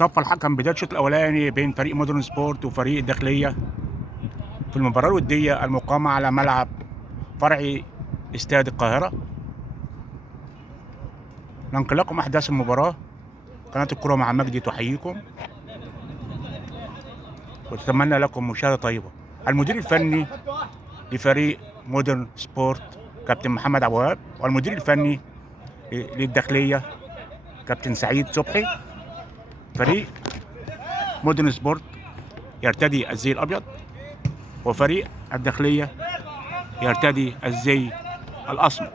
صفى الحكم بداية الشوط الأولاني بين فريق مودرن سبورت وفريق الداخلية في المباراة الودية المقامة على ملعب فرعي استاد القاهرة. ننقل لكم أحداث المباراة. قناة الكرة مع مجدي تحييكم وتتمنى لكم مشاهدة طيبة. المدير الفني لفريق مودرن سبورت كابتن محمد عبد الوهاب، والمدير الفني للداخلية كابتن سعيد صبحي. فريق مودرن سبورت يرتدي الزي الأبيض، وفريق الداخلية يرتدي الزي الأسمر.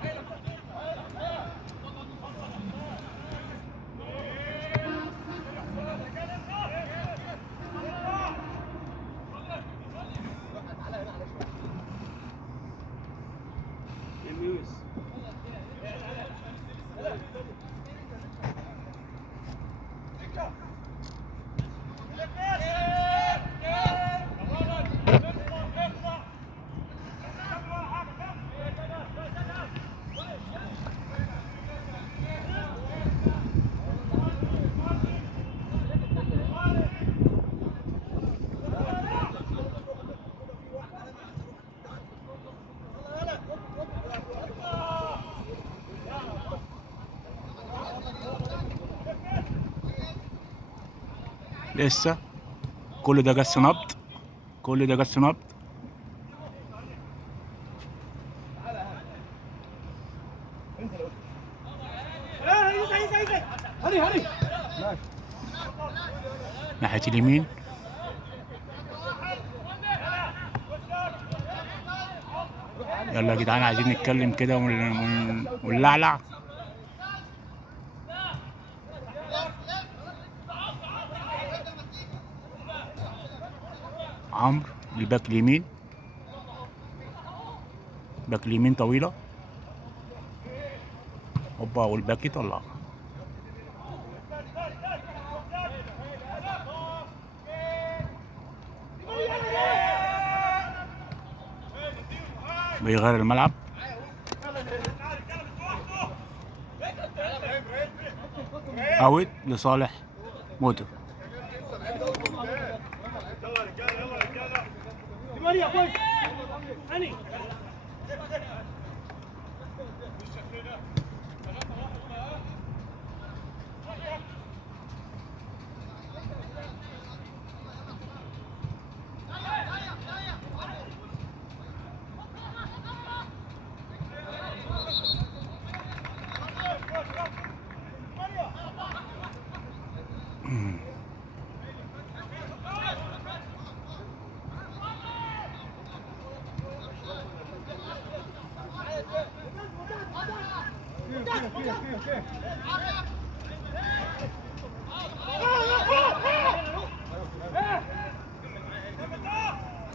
لسه كل ده جس نبض، كل ده جس نبض. ناحية اليمين يلا يا جدعان، عايزين نتكلم كده ونلعلع. عمرو الباك اليمين، باك اليمين طويلة، هوبا والباك يطلع. بيغير الملعب. اوت لصالح مودر.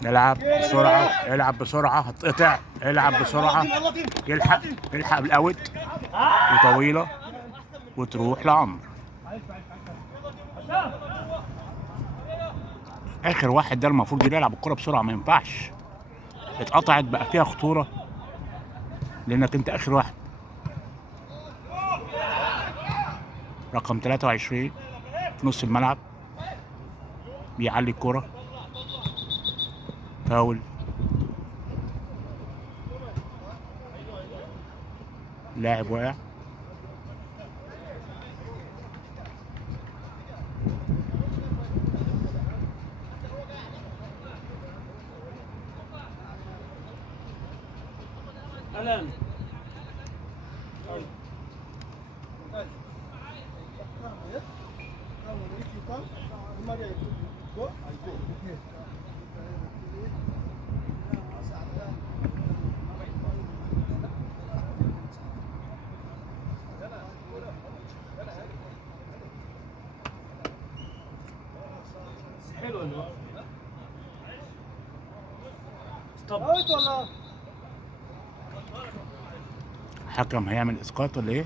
يلعب بسرعة، يلعب بسرعة، هتقطع، يلعب بسرعة، يلحق بالاوت وطويلة وتروح لعمرو. اخر واحد ده المفروض يلعب الكرة بسرعة، ما ينفعش اتقطعت بقى فيها خطورة لانك انت اخر واحد. رقم 23 في نص الملعب بيعلي الكرة، فاول. لاعب واقع. حكم هيعمل اسقاط ولا ايه؟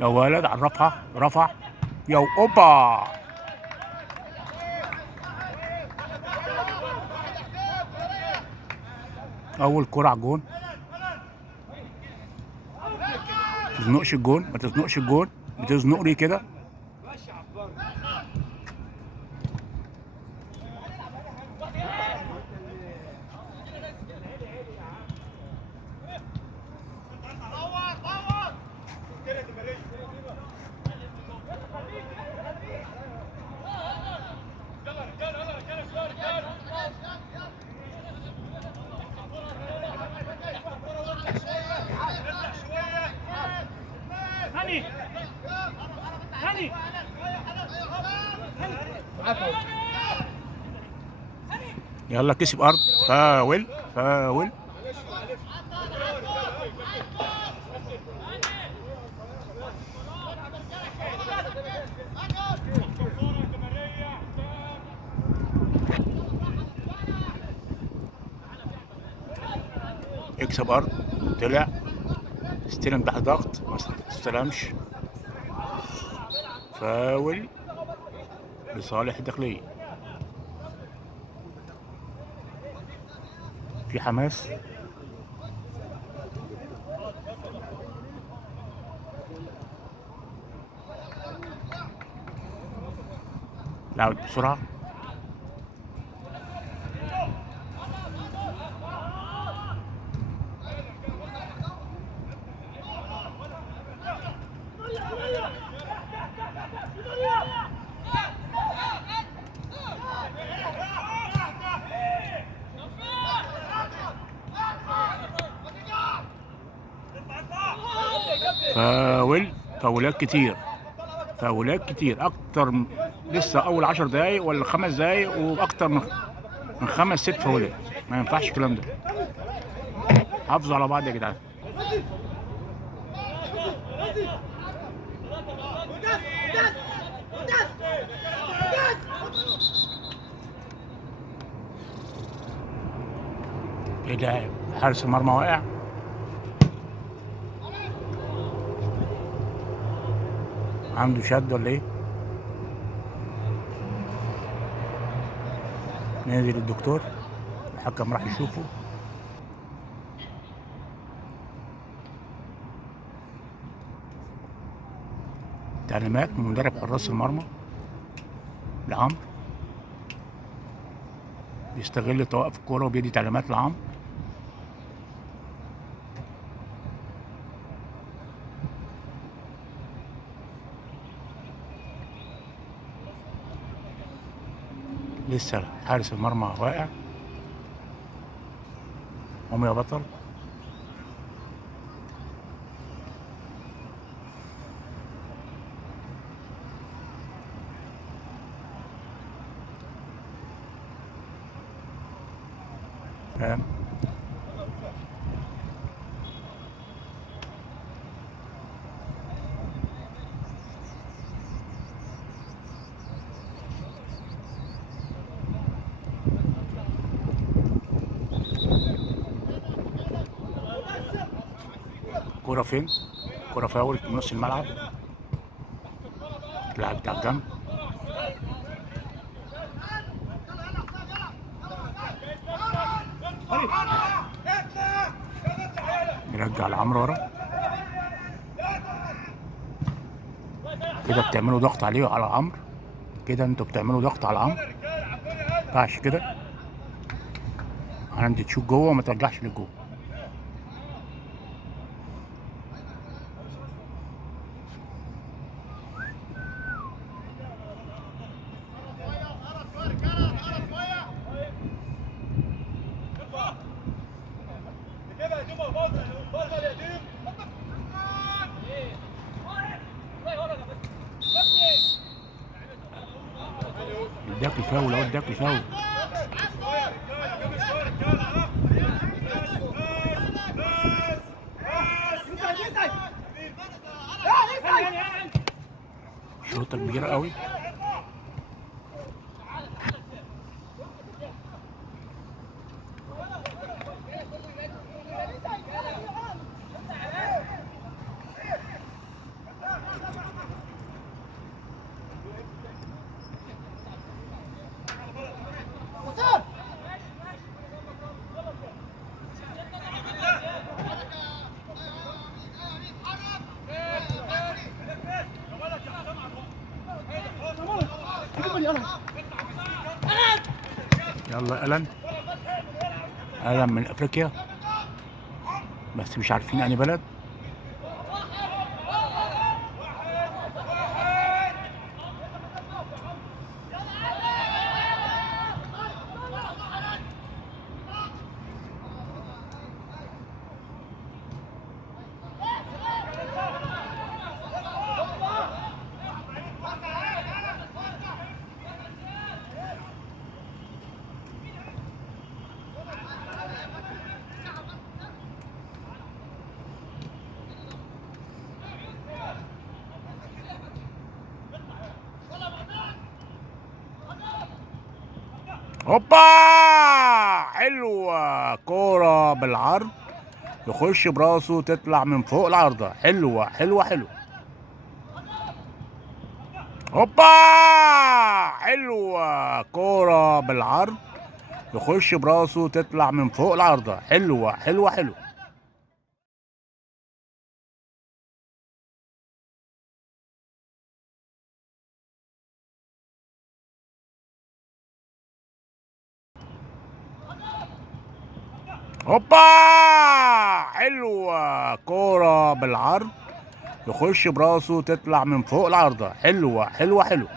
يا ولد على الرفعه، رفع يا اوبا. اول كرة على الجون. ما تزنقش الجون، ما تزنقش الجون، بتزنق لي كده. يلا كسب ارض. فاول فاول. اكسب ارض. طلع استلم تحت ضغط ما استلمش. فاول لصالح الداخلية. في حماس. لعبت بسرعة. فاول. فاولات كتير، فاولات كتير اكتر لسه اول 10 دقايق ولا 5 دقايق واكتر من 5 6 فاولات. ما ينفعش الكلام ده. حافظوا على بعض يا جدعان. ايه ده؟ حارس المرمى واقع. عنده شد ولا ايه؟ نادي للدكتور. الحكم راح يشوفه. تعليمات من مدرب حراس المرمى لعمرو. بيستغل توقف الكوره وبيدي تعليمات لعمرو. لسه حارس المرمى واقع. قوم يا بطل. فاهم. كورة فين؟ كورة فاول في نص الملعب. اللاعب بتاع الجنب. نرجع لعمرو ورا. كده بتعملوا ضغط عليه على عمرو. كده انتوا بتعملوا ضغط على عمرو. ما ينفعش كده. عندي تشوت جوه وما ترجعش لجوه. اداك الفاول اهو، اداك الفاول. شوطة كبيرة قوي. يلا ألن. ألن من أفريقيا بس مش عارفين أنهي بلد. هوبا حلوة كورة بالعرض، يخش براسه تطلع من فوق العارضة. حلوة حلوة حلوة. هوبا حلوة كورة بالعرض، يخش براسه تطلع من فوق العارضة. حلوة حلوة حلوة. هوبا حلوة كورة بالعرض، يخش براسه تطلع من فوق العارضة. حلوة حلوة حلوة.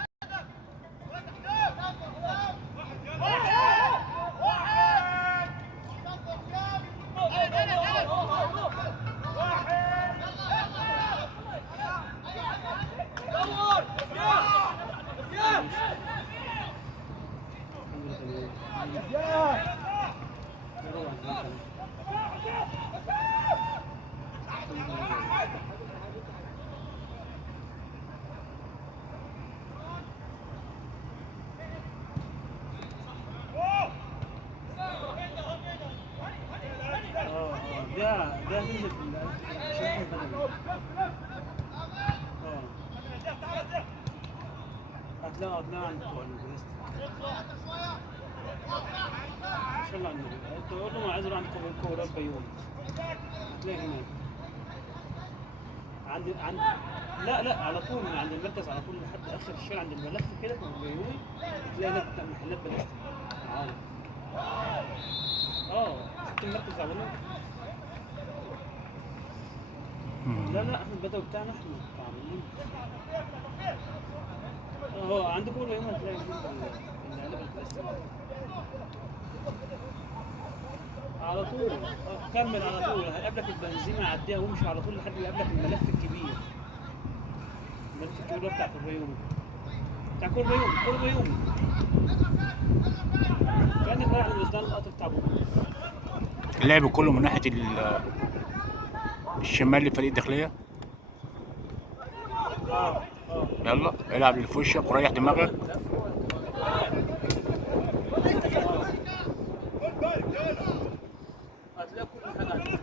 ده هتنزل في الشرح البدني. هتلاقوا عند بتوع البريست. صلى على النبي. تقول له عايز اروح عند كورة بيوم. هتلاقي هناك. عند لا على طول من عند المركز على طول لحد اخر الشارع عند الملف كده في بيومي تلاقي هناك محلات بلاستيك. شفت المركز على طول. لا احنا البدوي بتاعنا احنا عاملين عندكم كل يوم هتلاقي العلب البلاستيك على طول. كمل على طول هيقابلك البنزيمة عديها وامشي على طول لحد ما يقابلك الملف الكبير. الملف الكبير بتاع كوربيومي كوربيومي كأنك رايح للإسلام القطر بتاع بومي. اللعب كله من ناحية الشمال لفريق الداخلية. يلا العب لفوشك وريح دماغك. هتلاقي كل حاجة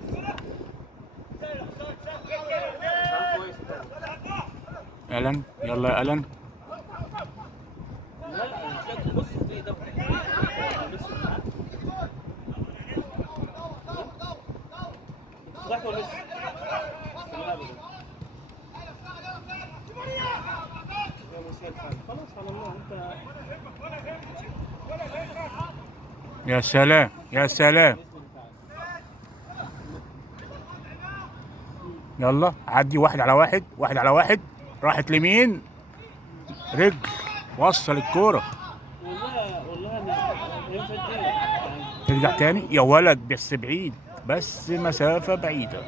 ألن. يلا يا ألن. لا هتلاقي بص في ده فتحت ولا لسه؟ لا ابدا. يا مساء الخير خلاص على الله انت. يا سلام يا سلام. يلا عدي واحد على واحد راحت لمين رجل وصل الكورة. والله انا ينفع ايه ترجع تاني يا ولد بس بعيد بس مسافة بعيدة.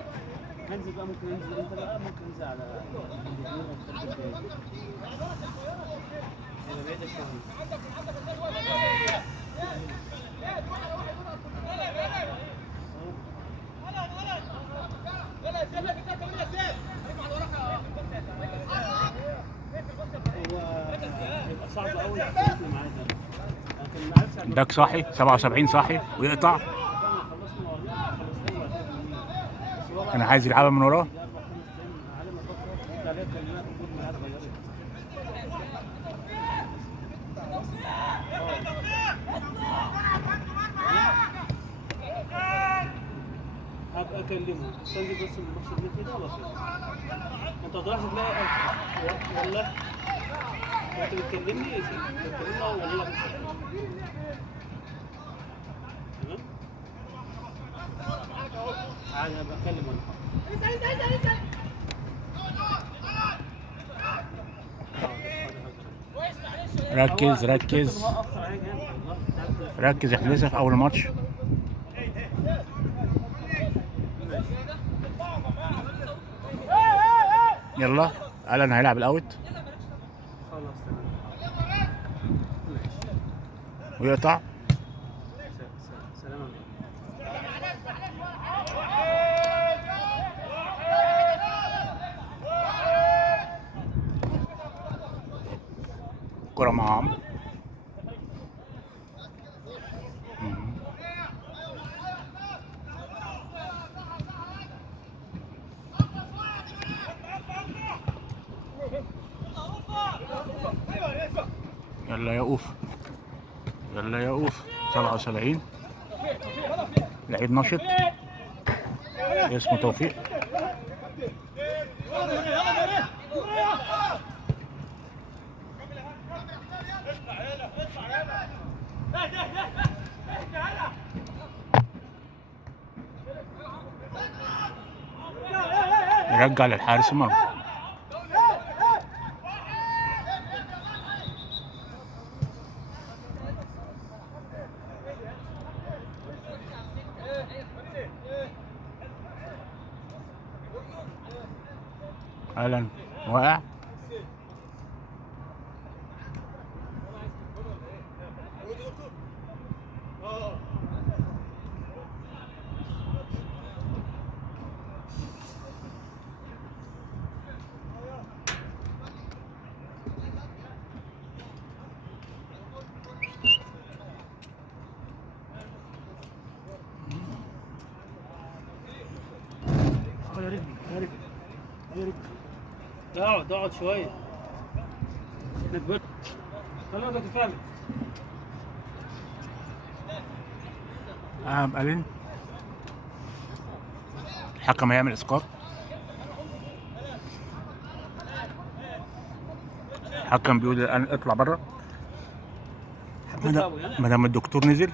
هنزل بقى ممكن انزل انت بقى ممكن انزل على الجزيرة والترك الجاي هيبقى بعيد شوية. هيبقى صعب قوي تفوتني معاه دي. لكن ما عرفتش باك صاحي 77 صاحي ويقطع. كان عايز يلعبها من وراه. هبقى اكلمه استنزل بس الماتش اللي كده ولا انت هتروح تلاقي والله انت بتكلمني يا سيدي، بتكلمني والله مش تمام. عادي انا بتكلم انا. ركز ركز ركز، احنا لسه في اول ماتش. يلا الان هيلعب الاوت خلاص تمام. ويقطع. سلام عليكم. كرة مع عمرو. يلا يا اوف، يلا يا اوف. 77 لعيب نشط اسمه توفيق. يرجع للحارس المرمى. الان واقع. يا رجلي يا رجلي يا رجلي. اقعد شويه. احنا كبرنا. خلاص تفهم. الين الحكم هيعمل اسقاط. الحكم بيقول الان اطلع بره. ما دام الدكتور نزل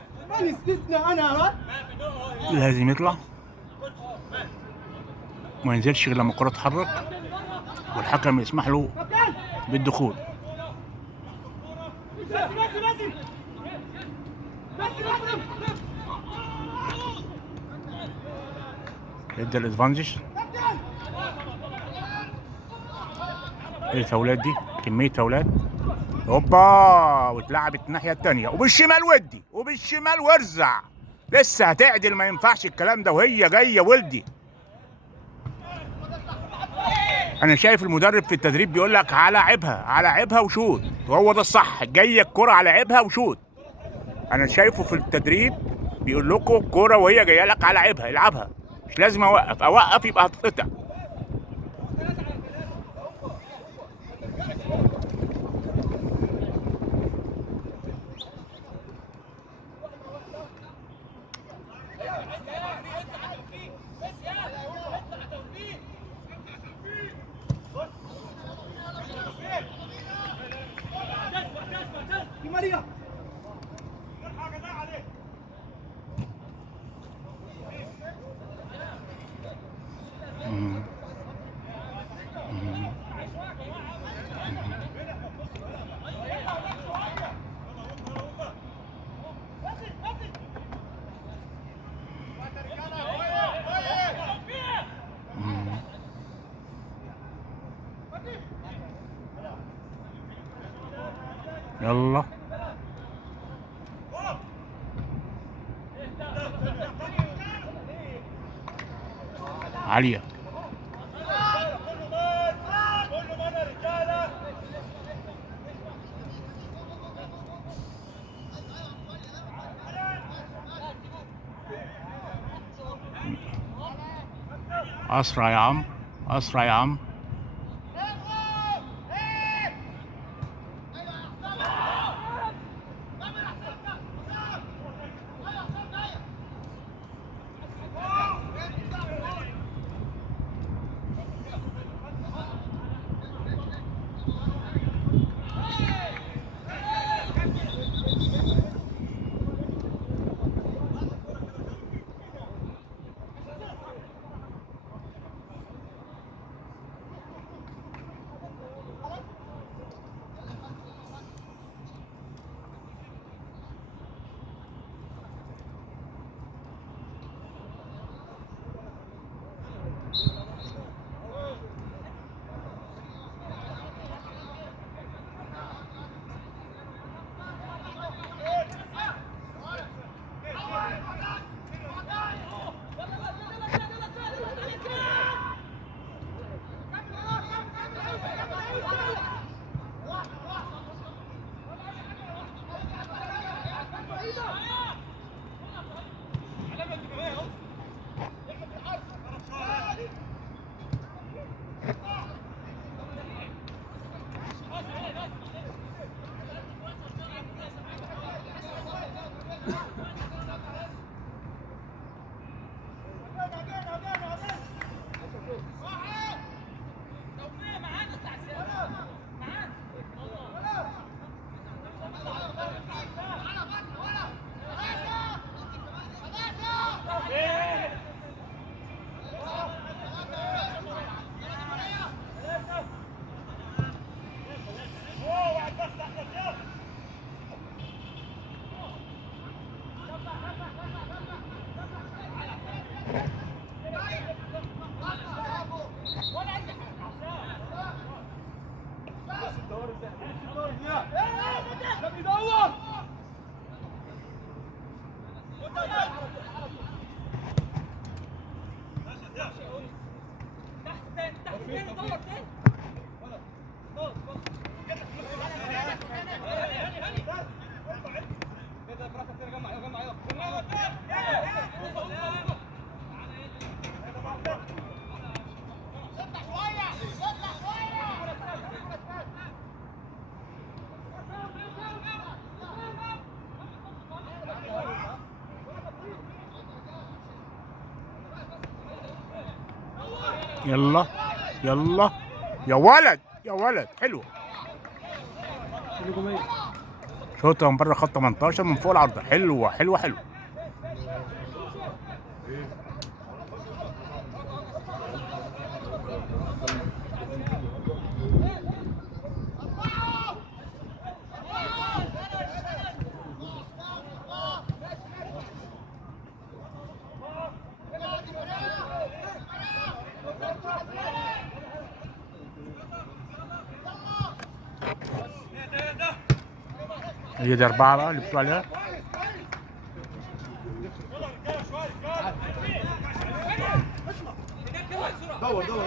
لازم يطلع، ما ينزلش غير لما الكرة تتحرك والحكم يسمح له بالدخول. يبدأ الادفانتج. ايه الفاولات دي؟ كمية فاولات. هوبا، واتلعبت الناحية التانية وبالشمال ودي وبالشمال وارزع. لسه هتعدل، ما ينفعش الكلام ده وهي جاية ولدي. انا شايف المدرب في التدريب بيقول لك على عيبها وشوت، وهو ده الصح. جايه الكره على عيبها وشوت. انا شايفه في التدريب بيقول لكم الكره وهي جايه لك على عيبها العبها، مش لازم اوقف يبقى هتتقطع. يلا عالية. أسرع يا عم، أسرع يا عم. يلا يلا يا ولد يا ولد، حلو. الهجومية. شوطه من بره خط 18 من فوق العارضه، حلوه حلوه حلوه. هي دي 4 بقى اللي بتقول عليها. دور دور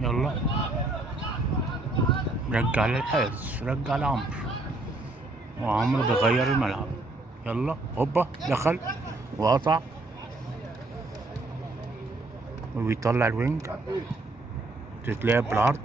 يلا. يلا رجع للحارس، رجع لعمرو، وعمرو بيغير الملعب. يلا هوبا دخل وقطع وبيطلع الوينج، تتلعب بالعرض.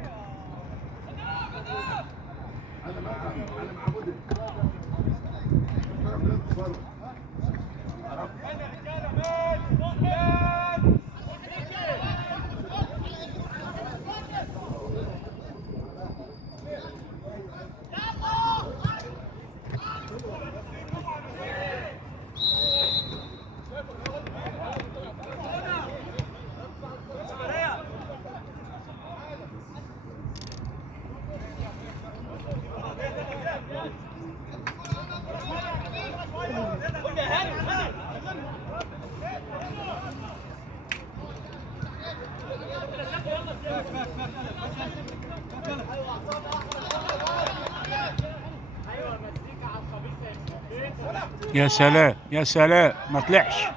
يا سلام يا سلام، ما طلعش،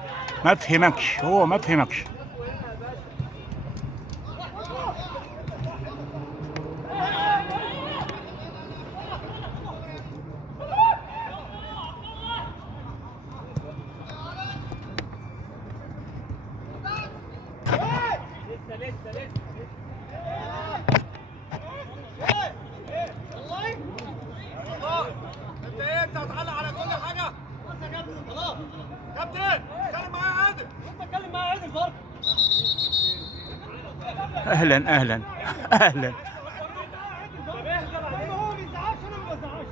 ما فهمكش، هو ما فهمكش. انت هتعلق على كل حاجه. خلاص يا كابتن خلاص. كابتن اتكلم معايا عادل. انت اتكلم معايا عادل برضه. اهلا اهلا اهلا. هو ما بيزعقش انا ما بزعقش.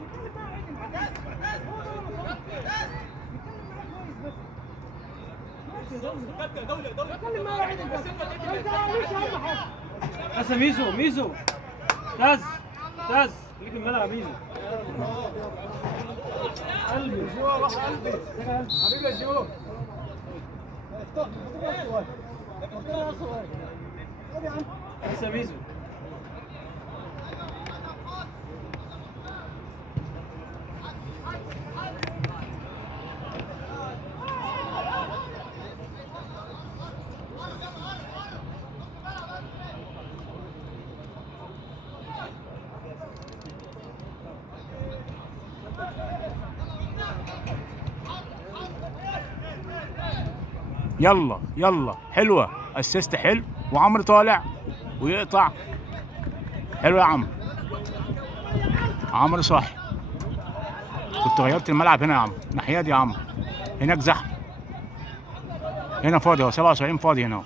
اتكلم معايا عادل. اتكلم معايا عادل بس. ما تزعقليش اهم حاجه. بس ميزو ميزو تاز تاز ليك الملعب ميزو. قلبي جو روح قلبي. حبيبي يا جو. بس ميزو. يلا يلا حلوه، اسيست حلو، وعمرو طالع ويقطع. حلو يا عمرو. عمرو صح. كنت غيرت الملعب هنا يا عمرو، الناحيه دي يا عمرو. هناك زحمه، هنا فاضي اهو، 77 فاضي هنا اهو.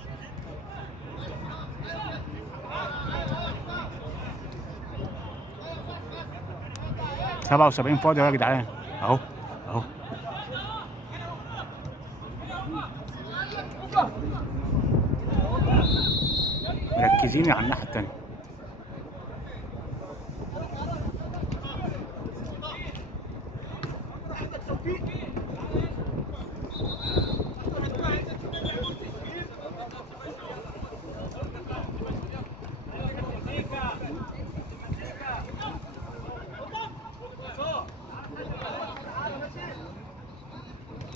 سبعة وسبعين فاضي اهو يا جدعان، اهو اهو. مركزين على الناحيه التانيه.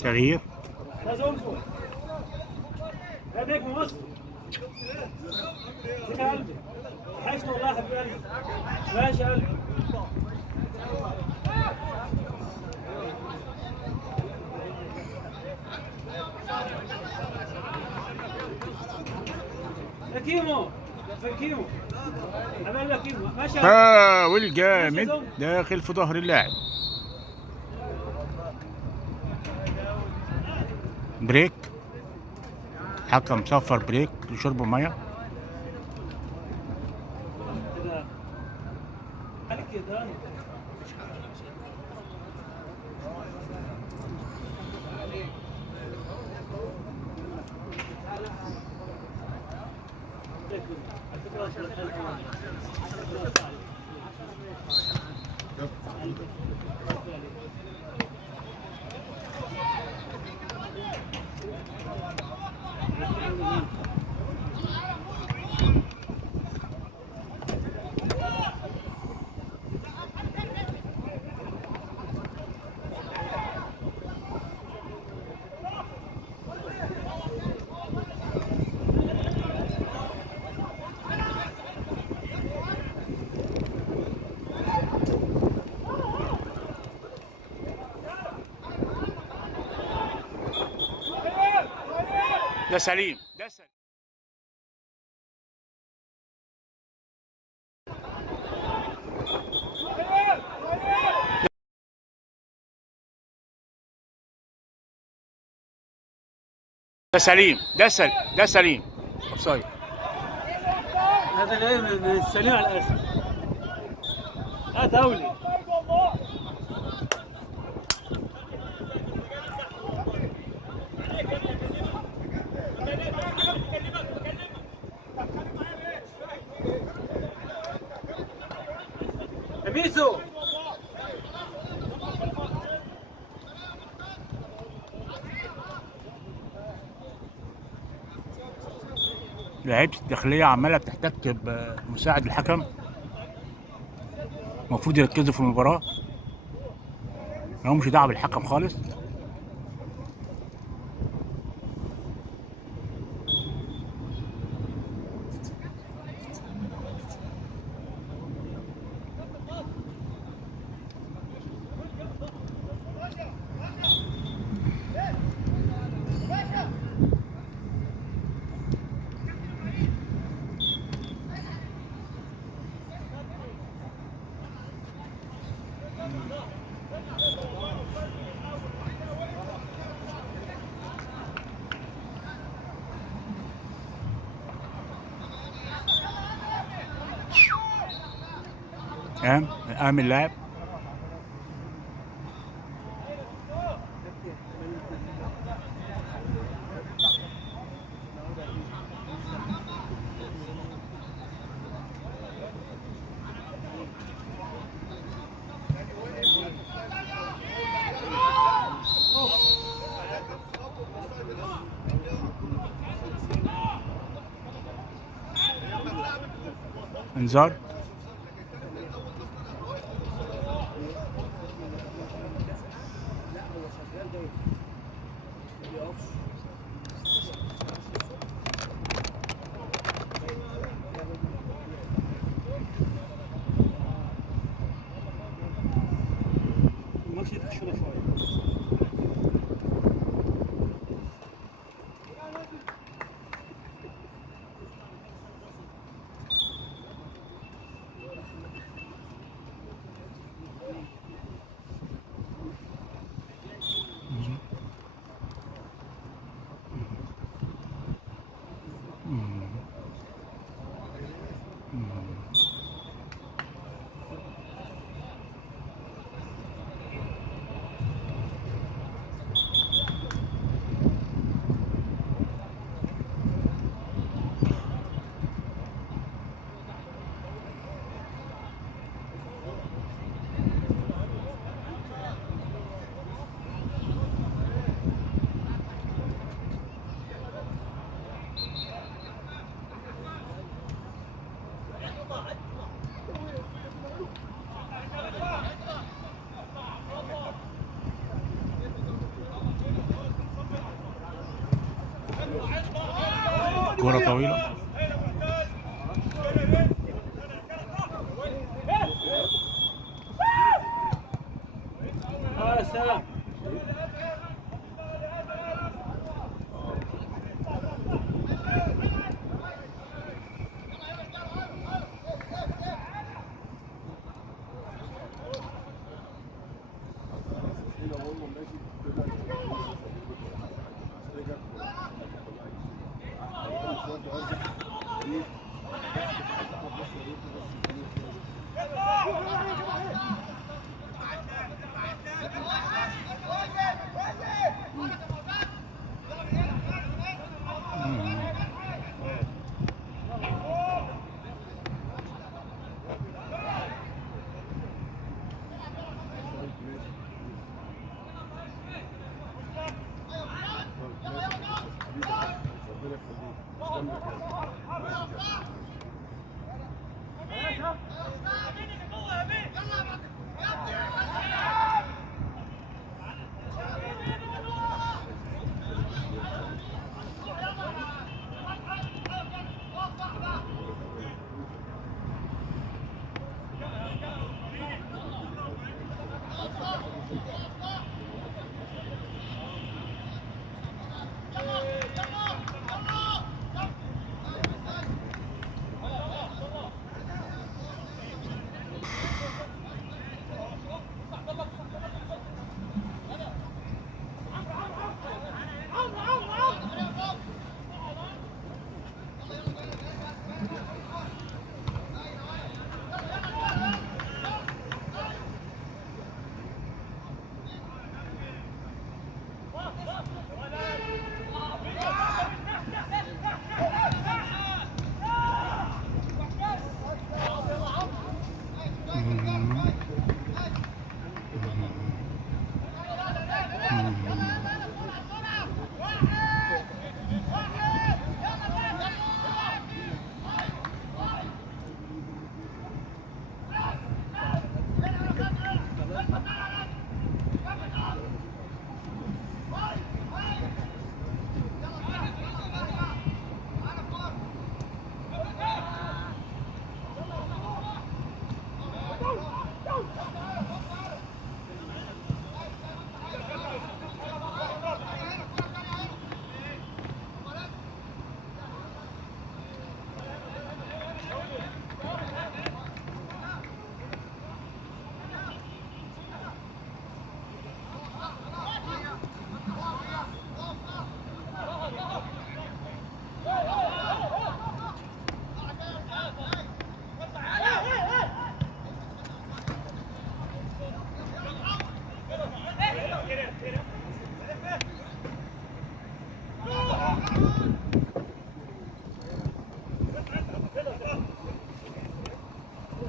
تغيير. استاذ انفر يا نجم مصر، ازيك يا قلبي؟ وحشني والله يا حبيب قلبي. ماشي يا قلبي. يا كيمو، يا كيمو حبيبي، يا كيمو ماشي يا قلبي. فاول جامد داخل في ظهر اللاعب. بريك. حكم صفر بريك لشرب ميه. كده عليك كده. ده سليم، ده سليم. ده سليم، ده سليم، ده سليم. اوفسايد. هذا جاي من السليم على الاخر. دولي. ميسو. لعيبه الداخليه عماله بتحتك بمساعد الحكم. المفروض يركزوا في المباراه، مالهمش دعوه بالحكم خالص. قام اللاعب. انذار. الماتش يتخشوا شويه. كرة طويلة. يا سلام.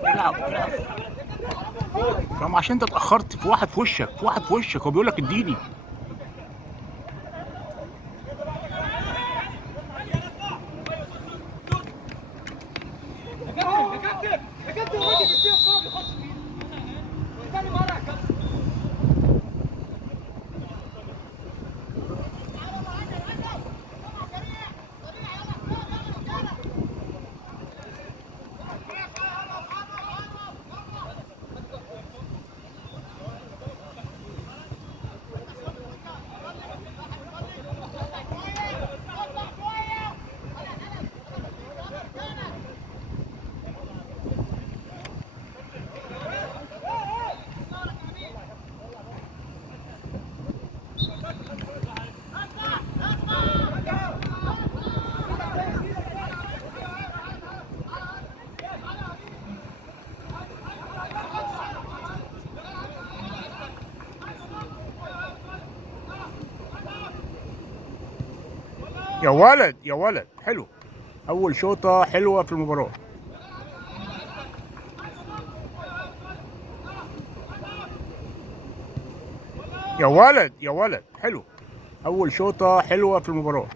العب العب. طب عشان انت اتأخرت في واحد في وشك، في واحد في وشك، هو بيقول لك اديني. يا ولد يا ولد، حلو. أول شوطة حلوة في المباراة. يا ولد يا ولد، حلو. أول شوطة حلوة في المباراة.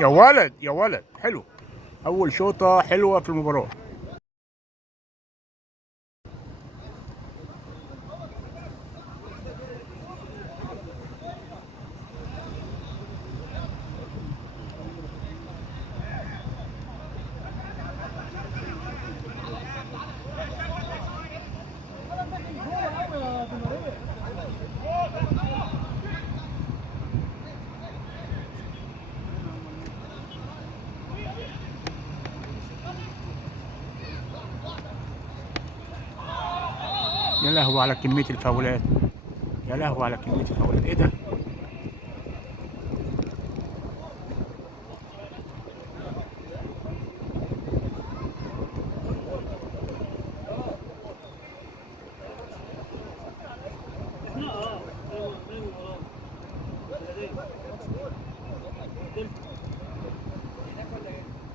يا ولد يا ولد، حلو. اول شوطه حلوه في المباراه. يا لهوي على كميه الفاولات، يا لهوي على كميه الفاولات، ايه ده؟ احنا ايوه اه بلدية.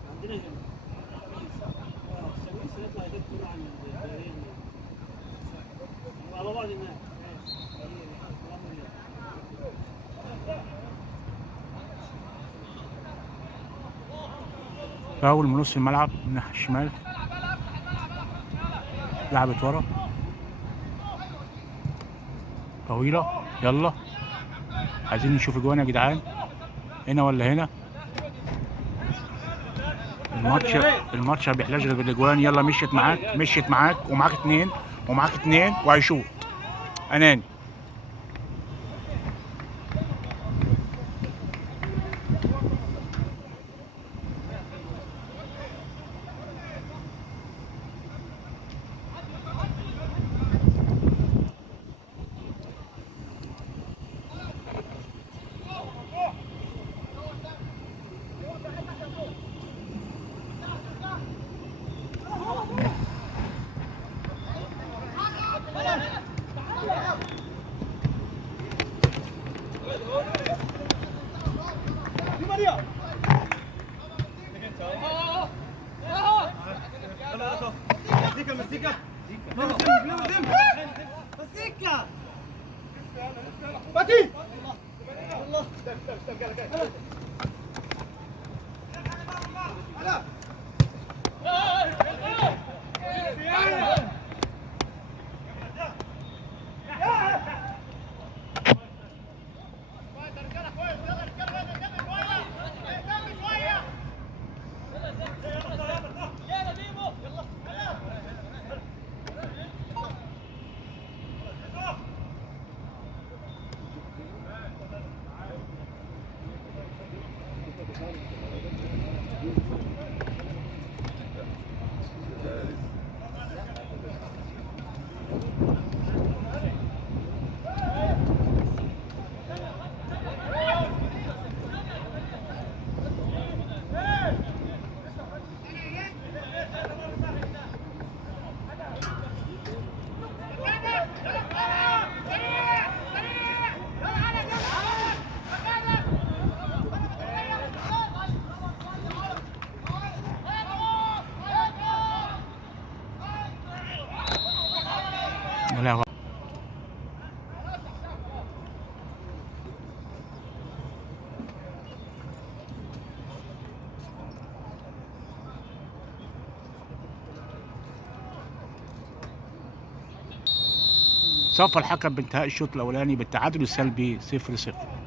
عندنا هنا السويس نطلع يدكتور عن البلدية هناك وعلى بعض هناك. فاول من نص الملعب من الناحيه الشمال، لعبت ورا طويله. يلا عايزين نشوف اجوان يا جدعان، هنا ولا هنا؟ الماتش ما بيحلاش غير بالاجوان. يلا مشيت معاك، مشيت معاك، ومعاك اتنين، ومعاك اتنين، وهيشوط اناني. يا لهوي. صفى الحكم بانتهاء الشوط الاولاني بالتعادل السلبي 0-0.